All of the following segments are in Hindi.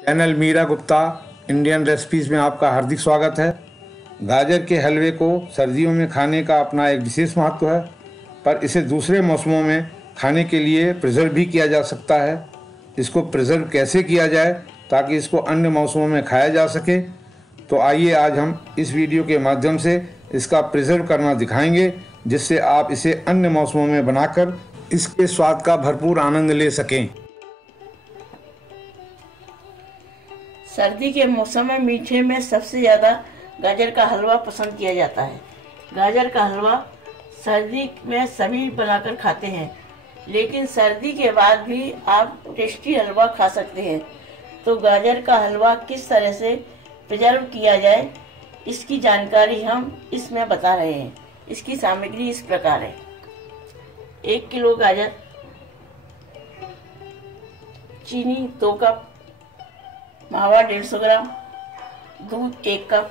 Channel Meera Gupta Indian recipes में आपका हार्दिक स्वागत है। गाजर के हलवे को सर्दियों में खाने का अपना एक विशेष महत्व है, पर इसे दूसरे मौसमों में खाने के लिए प्रिजर्व भी किया जा सकता है। इसको प्रिजर्व कैसे किया जाए ताकि इसको अन्य मौसमों में खाया जा सके, तो आइए आज हम इस वीडियो के माध्यम से इसका प्रिजर्व करना दिखाएंगे, जिससे आप इसे अन्य मौसमों में बनाकर इसके स्वाद का भरपूर आनंद ले सकें। सर्दी के मौसम में मीठे में सबसे ज़्यादा गाजर का हलवा पसंद किया जाता है। गाजर का हलवा सर्दी में सभी बनाकर खाते हैं, लेकिन सर्दी के बाद भी आप टेस्टी हलवा खा सकते हैं। तो गाजर का हलवा किस तरह से प्रिजर्व किया जाए, इसकी जानकारी हम इसमें बता रहे हैं। इसकी सामग्री इस प्रकार है: 1 किलो गाजर, चीनी 2 कप, मावा 150 ग्राम, दूध 1 कप,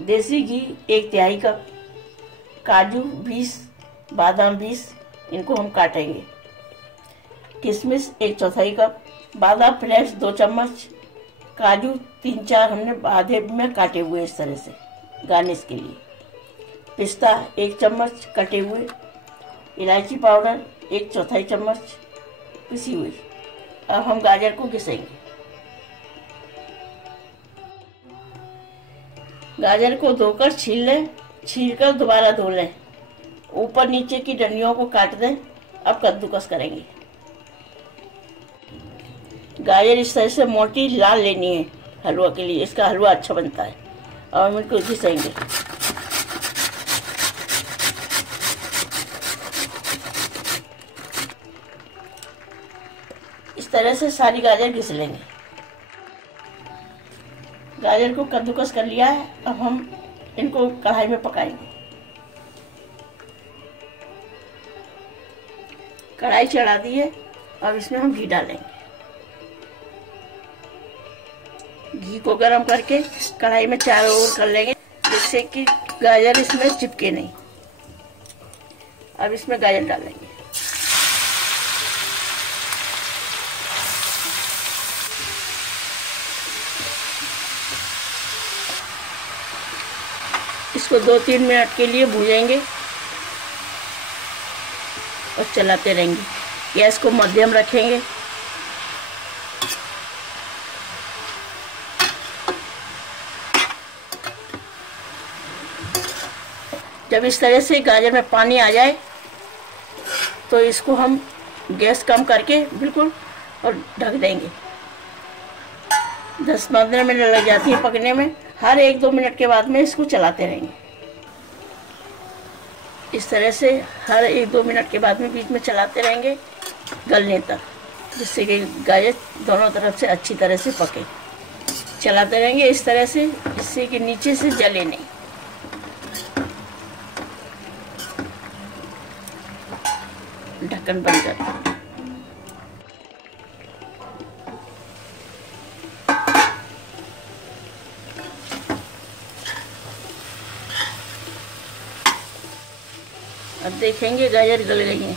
देसी घी 1/3 कप, काजू 20, बादाम 20, इनको हम काटेंगे, किशमिश 1/4 कप, बादाम फ्लेक्स 2 चम्मच, काजू 3-4 हमने आधे में काटे हुए इस तरह से गार्निश के लिए, पिस्ता 1 चम्मच कटे हुए, इलायची पाउडर 1/4 चम्मच पिसी हुई। अब हम गाजर को घिसेंगे। गाजर को धोकर छील लें, छीलकर दोबारा धो लें, ऊपर नीचे की डंडियों को काट दें। अब कद्दूकस करेंगे। गाजर इस तरह से मोटी लाल लेनी है हलवा के लिए, इसका हलवा अच्छा बनता है। और हम इनको घिसेंगे। इस तरह से सारी गाजर घिस लेंगे। गाजर को कद्दूकस कर लिया है। अब हम इनको कढ़ाई में पकाएंगे। कढ़ाई चढ़ा दी है। अब इसमें हम घी डालेंगे। घी को गरम करके कढ़ाई में चारों ओर कर लेंगे, जिससे कि गाजर इसमें चिपके नहीं। अब इसमें गाजर डालेंगे। इसको 2-3 मिनट के लिए भूनेंगे और चलाते रहेंगे। गैस को मध्यम रखेंगे। जब इस तरह से गाजर में पानी आ जाए तो इसको हम गैस कम करके बिल्कुल और ढक देंगे। 10-15 मिनट लग जाती है पकने में। हर 1-2 मिनट के बाद में इसको चलाते रहेंगे। इस तरह से हर 1-2 मिनट के बाद में बीच में चलाते रहेंगे गलने तक, जिससे कि गाजर दोनों तरफ से अच्छी तरह से पके। चलाते रहेंगे इस तरह से, जिससे कि नीचे से जले नहीं। ढक्कन बंद कर दें। अब देखेंगे गाजर गल गई हैं।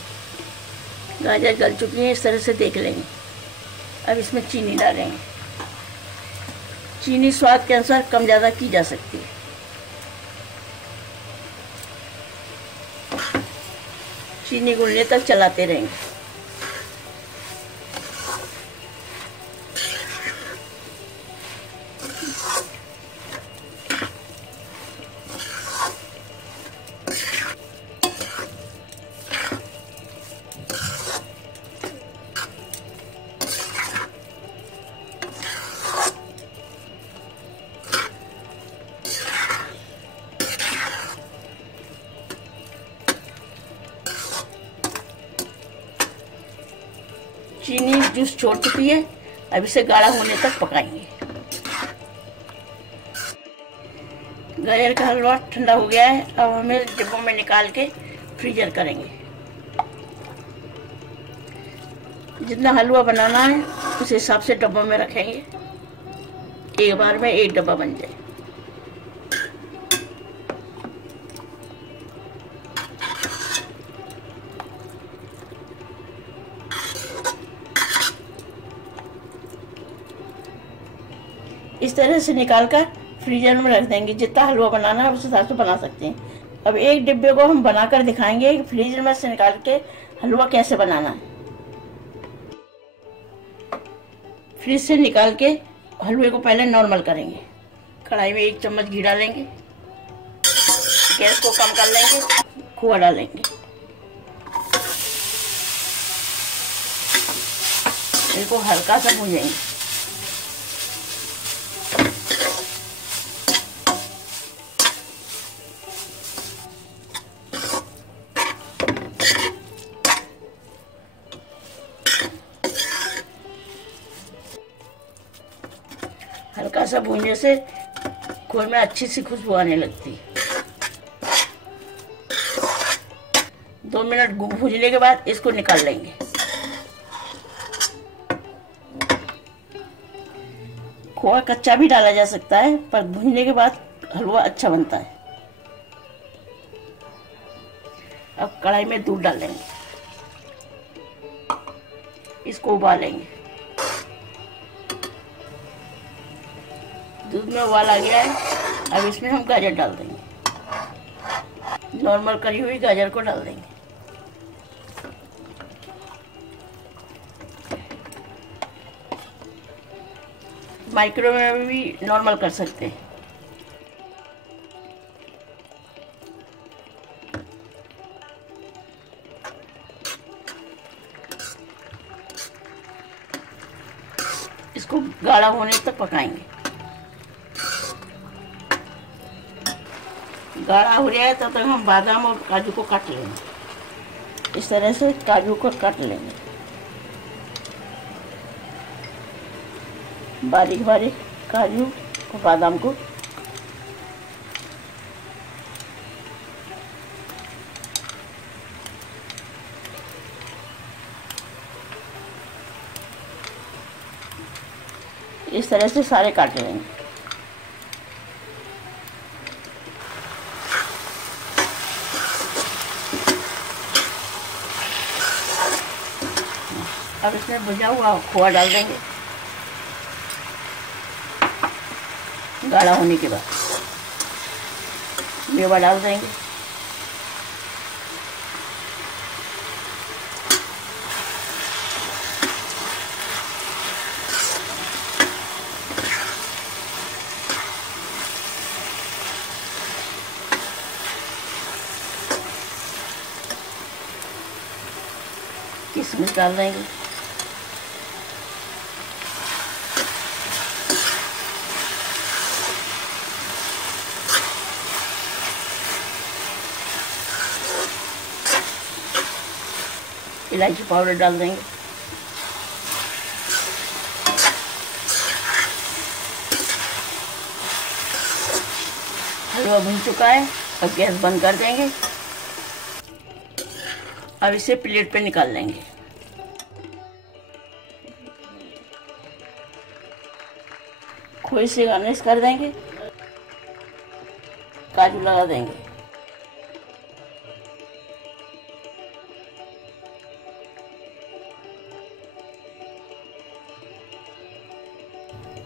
गाजर गल चुकी हैं, इस तरह से देख लेंगे। अब इसमें चीनी डालेंगे। चीनी स्वाद के अनुसार कम ज़्यादा की जा सकती है। चीनी घुलने तक चलाते रहेंगे। चीनी जूस छोड़ चुकी है। अब इसे गाढ़ा होने तक पकाएंगे। गाजर का हलवा ठंडा हो गया है। अब हमें डिब्बों में निकाल के फ्रीजर करेंगे। जितना हलवा बनाना है उस हिसाब से डब्बों में रखेंगे। एक बार में 1 डब्बा बन जाए। इस तरह से निकाल कर फ्रीजर में रख देंगे। जितना हलवा बनाना है उस हिसाब से बना सकते हैं। अब एक डिब्बे को हम बनाकर दिखाएंगे कि फ्रीजर में से निकाल के हलवा कैसे बनाना है। फ्रीज से निकाल के हलवे को पहले नॉर्मल करेंगे। कढ़ाई में 1 चम्मच घी डालेंगे, गैस को कम कर लेंगे, खोआ डालेंगे, इसको हल्का सा भूनेंगे। हल्का सा भूनने से खोए में अच्छी सी खुशबू आने लगती है। 2 मिनट भूनने के बाद इसको निकाल लेंगे। खोआ कच्चा भी डाला जा सकता है, पर भूनने के बाद हलवा अच्छा बनता है। अब कढ़ाई में दूध डालेंगे, इसको उबालेंगे। दूध में उबाल आ गया है। अब इसमें हम गाजर डाल देंगे। नॉर्मल करी हुई गाजर को डाल देंगे। माइक्रोवेव में भी नॉर्मल कर सकते हैं। इसको गाढ़ा होने तक पकाएंगे। गाढ़ा हो रहा है तब तक हम बादाम और काजू को काट लेंगे। इस तरह से काजू को काट लेंगे, बारीक बारीक काजू और बादाम को। इस तरह से सारे काट लेंगे। अब इसमें भुजा हुआ खोआ डाल देंगे। गाढ़ा होने के बाद मेवा डाल देंगे। किशमिश डाल देंगे। इलायची पाउडर डाल देंगे। हलवा भून चुका है। अब गैस बंद कर देंगे। अब इसे प्लेट पे निकाल लेंगे। खोए से गार्निश कर देंगे। काजू लगा देंगे।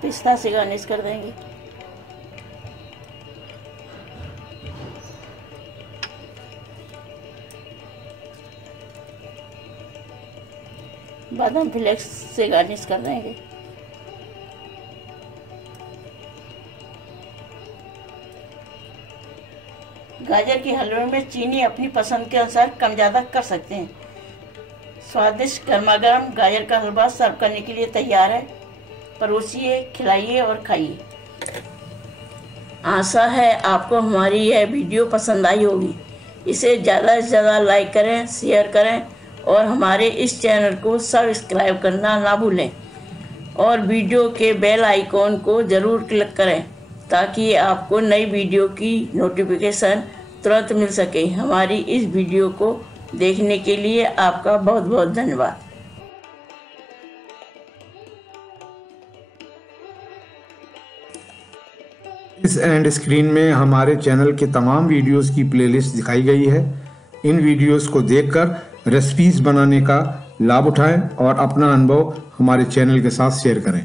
पिस्ता से गार्निश कर देंगे। बादाम फ्लेक्स से गार्निश कर देंगे। गाजर के हलवे में चीनी अपनी पसंद के अनुसार कम ज़्यादा कर सकते हैं। स्वादिष्ट गर्मा गर्म गाजर का हलवा सर्व करने के लिए तैयार है। परोसिए, खिलाइए और खाइए। आशा है आपको हमारी यह वीडियो पसंद आई होगी। इसे ज़्यादा से ज़्यादा लाइक करें, शेयर करें और हमारे इस चैनल को सब्सक्राइब करना ना भूलें और वीडियो के बेल आइकॉन को ज़रूर क्लिक करें ताकि आपको नई वीडियो की नोटिफिकेशन तुरंत मिल सके। हमारी इस वीडियो को देखने के लिए आपका बहुत बहुत धन्यवाद। इस एंड स्क्रीन में हमारे चैनल के तमाम वीडियोस की प्लेलिस्ट दिखाई गई है। इन वीडियोस को देखकर रेसिपीज बनाने का लाभ उठाएं और अपना अनुभव हमारे चैनल के साथ शेयर करें।